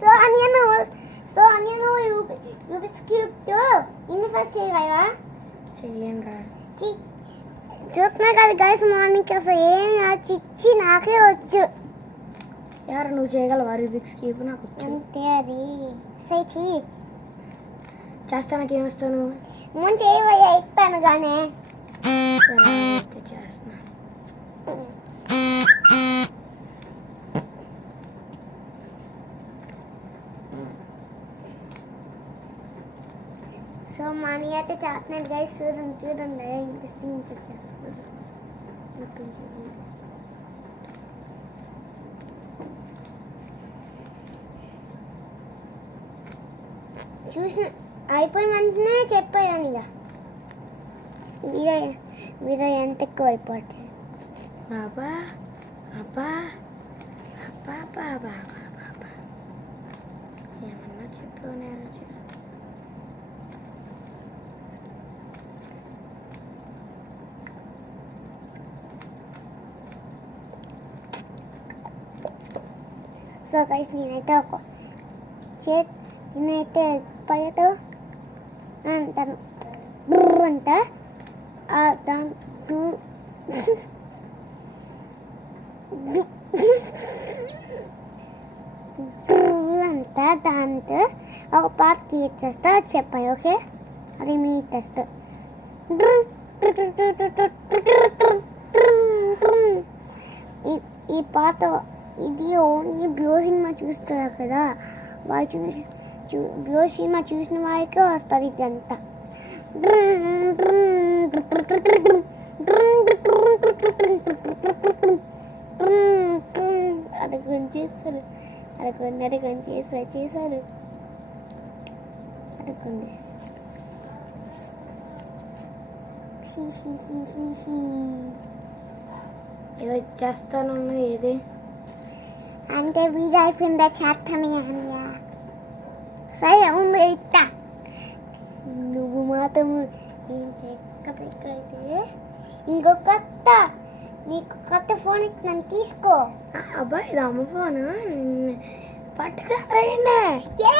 So అన్య నువ్వు so అన్య నువ్వు రూబిక్స్ క్యూబ్ ఇన్నిఫర్ చేయవా చెయ్యను రా. చి చూస్తున్నా కదా గైస్ మార్నింగ్ అసలు ఏం చిచ్చి నాకే వచ్చు. యారు నువ్వు చేయగలవా? రూబిక్స్ క్యూబ్ నాకు వచ్చు. అంతే అది. సై చీ చేస్తానికి ఏమొస్తాను ముందు చేయవయ్యా ఇస్తాను కానీ సరే అయితే చేస్తున్నా సో మనీ అయితే చేస్తున్నాడు గైస్ చూడండి చూడండి. ఇంట్రెస్టింగ్ చేస్తాను చూసిన అయిపోయిన వెంటనే చెప్పాను ఇక. వీర వీర ఎంత ఎక్కువ అయిపోతుంది బాబా అబ్బా అబ్బా బాబా బాబా ఏమన్నా చెప్పు నేను So guys, ninaito ako. Shit, United pa ito. Antan, branta, atan, du, du, branta, dante, ako pa kitasta, chepay, okay? Arimitasta. И, и потом ఇది ఓన్లీ బ్యో సినిమా చూస్తారు కదా? వాళ్ళు చూసి చూ బ్యో సినిమా చూసిన వారికి వస్తుంది ఇదంతా. అది కొంచెం చేస్తారు అది కొన్ని అది కొన్ని చేస్తారు చేశారు అది కొన్ని హీ హీ చేస్తాను ఏది? అంటే వీడియో అయిపోయిందా చేస్తాను అన్నయ్య సరే ఉంది ఇట్టా. నువ్వు మాత్రం ఏం చెక్కైతే ఇంకో కొత్త నీకు కొత్త ఫోన్ ఇచ్చినాను తీసుకో. ఆ, అబ్బా ఇది అమ్మ ఫోను? పట్టుకు రండి ఏ